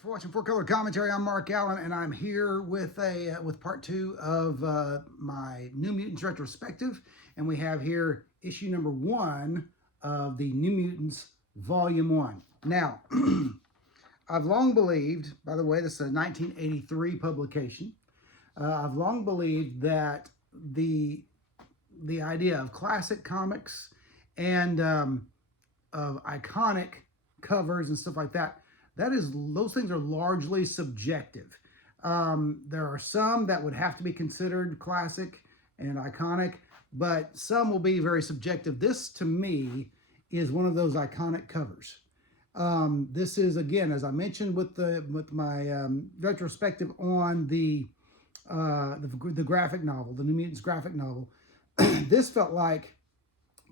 Thanks for watching Four Color Commentary. I'm Mark Allen, and I'm here with part 2 of my New Mutants retrospective, and we have here issue number 1 of the New Mutants Volume 1. Now, I've long believed, by the way, this is a 1983 publication. I've long believed that the idea of classic comics and of iconic covers and stuff like that, those things are largely subjective. There are some that would have to be considered classic and iconic, but some will be very subjective. This, to me, is one of those iconic covers. This is, again, as I mentioned with my retrospective on the graphic novel, the New Mutants graphic novel. This felt like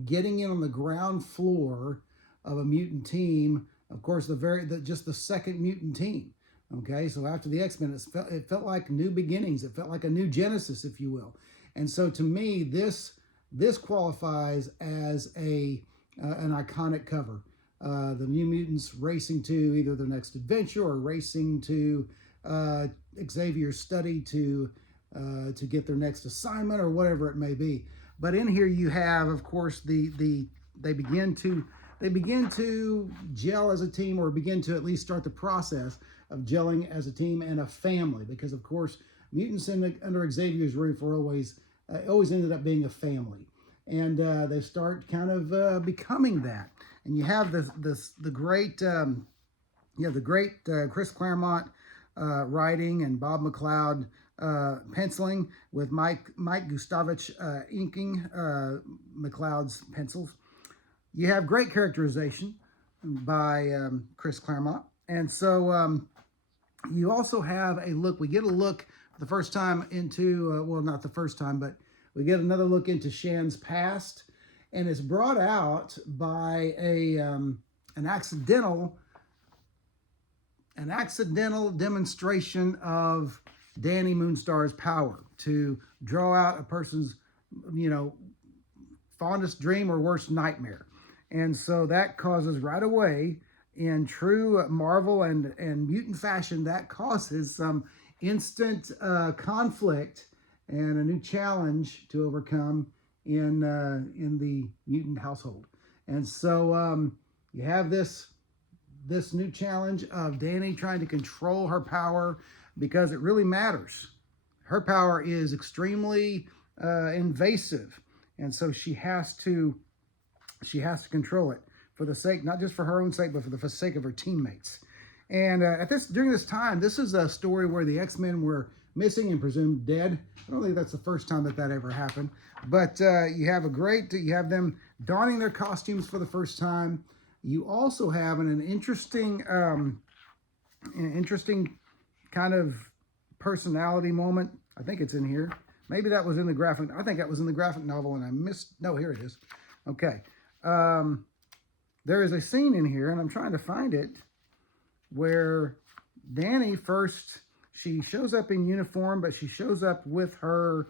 getting in on the ground floor of a mutant team. Of course, just the second mutant team. Okay, so after the X-Men, it felt like new beginnings. It felt like a new Genesis, if you will. And so, to me, this qualifies as an iconic cover. The New Mutants racing to either their next adventure or racing to Xavier's study to get their next assignment or whatever it may be. But in here you have, of course, they begin to gel as a team, or begin to at least start the process of gelling as a team and a family, because of course mutants under Xavier's roof are always ended up being a family, and they start kind of becoming that. And you have the great Chris Claremont writing and Bob McLeod penciling, with Mike Gustovich inking McLeod's pencils. You have great characterization by Chris Claremont. And so you also have we get a look for the first time into, well, not the first time, but we get another look into Shan's past. And it's brought out by an accidental demonstration of Danny Moonstar's power to draw out a person's, fondest dream or worst nightmare. And so that causes right away, in true Marvel and mutant fashion, that causes some instant conflict and a new challenge to overcome in the mutant household. And so you have this new challenge of Danny trying to control her power, because it really matters. Her power is extremely invasive, and so she has to control it for the sake, not just for her own sake, but for the sake of her teammates. And during this time, this is a story where the X-Men were missing and presumed dead. I don't think that's the first time that ever happened. But you have them donning their costumes for the first time. You also have an interesting kind of personality moment. I think it's in here. Maybe that was in the graphic. I think that was in the graphic novel, and I missed. No, here it is. Okay. There is a scene in here, and I'm trying to find it, where Danny first, she shows up in uniform, but she shows up with her,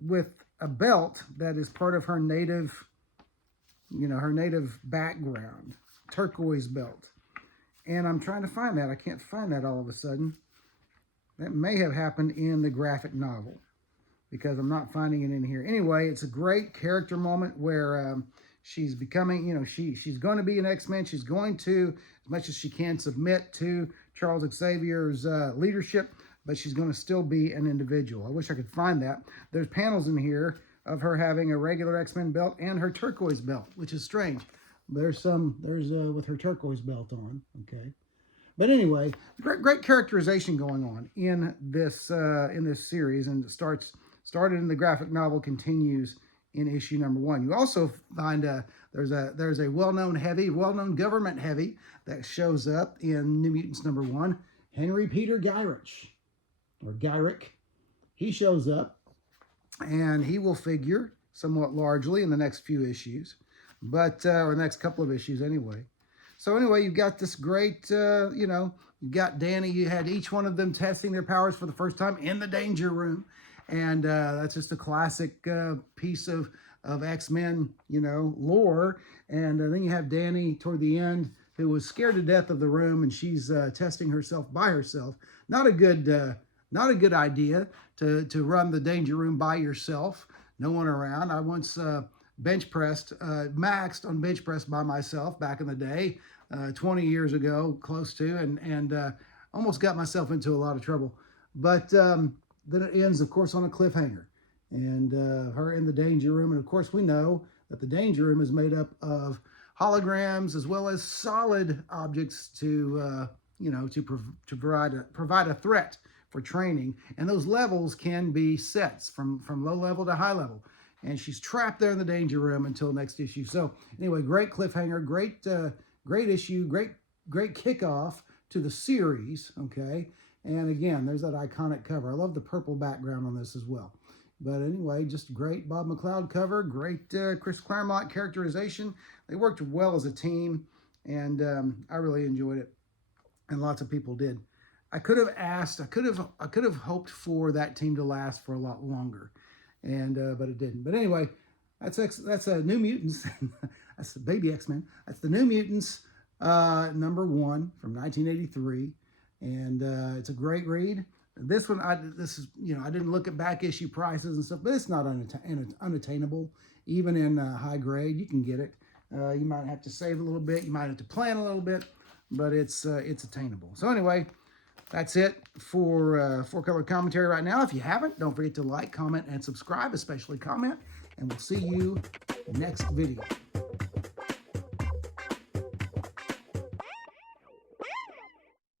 with a belt that is part of her native, her native background, turquoise belt. And I'm trying to find that. I can't find that all of a sudden. That may have happened in the graphic novel, because I'm not finding it in here. Anyway, it's a great character moment where she's becoming, she's going to be an X-Men. She's going to, as much as she can, submit to Charles Xavier's leadership, but she's going to still be an individual. I wish I could find that. There's panels in here of her having a regular X-Men belt and her turquoise belt, which is strange. There's with her turquoise belt on, okay. But anyway, great characterization going on in this series, and it started in the graphic novel, continues in issue number 1. You also find there's a well-known government heavy that shows up in New Mutants number 1, Henry Peter Gyrich, or Gyrick. He shows up, and he will figure somewhat largely in the next few issues, but or the next couple of issues anyway. So anyway, you've got this great, you've got Danny. You had each one of them testing their powers for the first time in the Danger Room. And that's just a classic piece of X-Men, lore. And then you have Danny toward the end who was scared to death of the room, and she's testing herself by herself. Not a good idea to run the danger room by yourself. No one around. I once bench pressed, maxed on bench press by myself back in the day, 20 years ago, close to, and almost got myself into a lot of trouble. But then it ends, of course, on a cliffhanger, and her in the danger room. And of course, we know that the danger room is made up of holograms as well as solid objects to provide a threat for training. And those levels can be sets from low level to high level. And she's trapped there in the danger room until next issue. So anyway, great cliffhanger, great issue, great kickoff to the series. Okay, and again, there's that iconic cover. I love the purple background on this as well. But anyway, just great Bob McLeod cover, great Chris Claremont characterization. They worked well as a team, and I really enjoyed it, and lots of people did. I could have hoped for that team to last for a lot longer, and but it didn't. But anyway, that's New Mutants. That's the Baby X-Men. That's the New Mutants #1 from 1983, and it's a great read. This one, I didn't look at back issue prices and stuff, but it's not unattainable. Even in high grade, you can get it. You might have to save a little bit. You might have to plan a little bit, but it's attainable. So anyway, that's it for 4-color commentary right now. If you haven't, don't forget to like, comment, and subscribe, especially comment. And we'll see you next video.